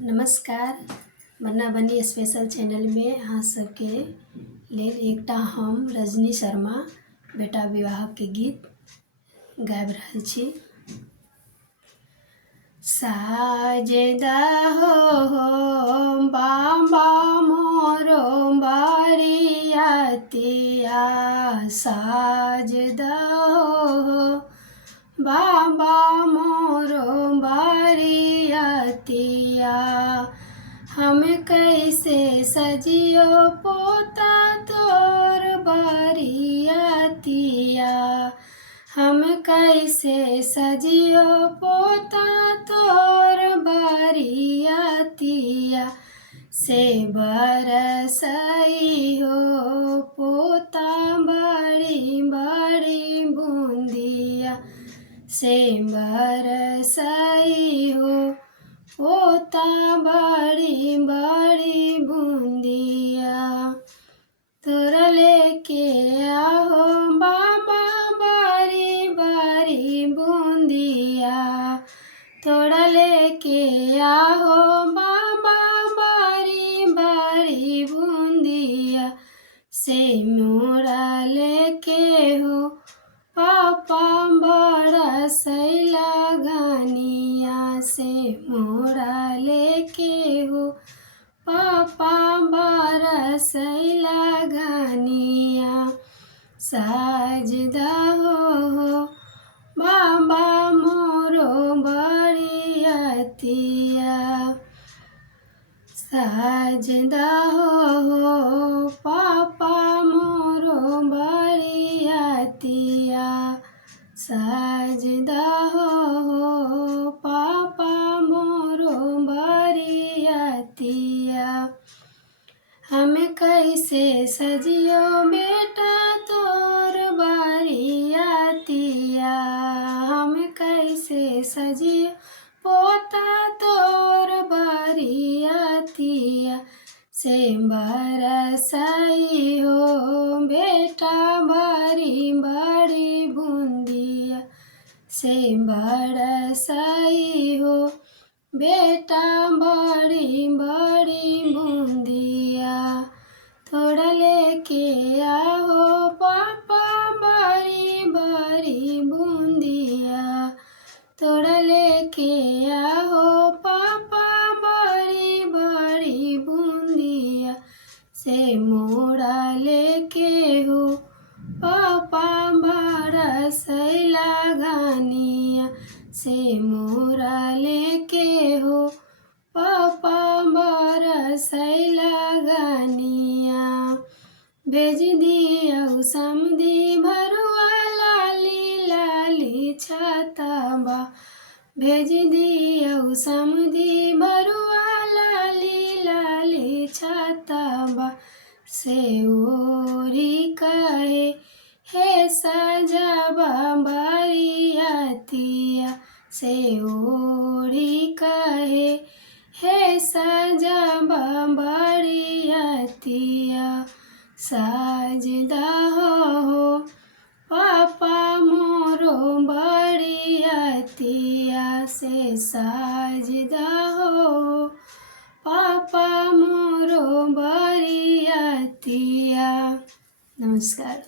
नमस्कार। बन्ना बनी special channel में अहाँ सबके लेल एकटा हम रजनी शर्मा बेटा विवाह के गीत गाबि रहल छी। साजदा हो बाबा मोरो बारियातिया, साजदा हो बाबा मोरो बारियातिया। हम कैसे सजियो पोता तोर बारियातिया, हम कैसे सजियो पोता तोर बारियातिया। से बरसई हो पोता बड़ी बड़ी बूंदिया, से बरसई हो पोता बड़ी बड़ी बूंदिया। तोरा लेके आओ बाबा बड़ी बड़ी बूंदिया, तोरा लेके आओ बाबा बड़ी बड़ी बूंदिया। से मोरा लेके हो पापा बड़ा सैला घनिया, से मोरा लेके हो पापा बड़ा सैला घनिया। साजदा हो बाबा मोरो बारियातिया, साजदा हो पापा मोरो बारियातिया, साजदा हो पापा मोरो बारियातिया। हम कैसे सजियो बेटा तोर बारियातिया, हम कैसे सजियो पोता तोर बारियातिया। से बरसई हो बेटा बड़ी बड़ी बूंदिया, से बरसई हो बेटा बड़ी बड़ी बूंदिया। तोरा लेके आओ पापा बड़ी बड़ी बूंदिया, तोरा लेके आओ पापा बड़ी बड़ी बूंदिया। से मोरा लेके हो पापा बड़ा सैला घनिया, से मोरा लेके हो पापा बड़ा सैला घनिया। भेज दिया समधी भरुआ लाली लाली छाताबा, भेज दिया समधी भरुआ लाली लाली छाताबा। से ओरी कहे हे सजाबा बारियातिया, से ओरी कहे हे सजाबा बारियातिया। साजदा हो पापा मोरो बारियातिया, से साजदा हो पापा मोरो बारियातिया। नमस्कार।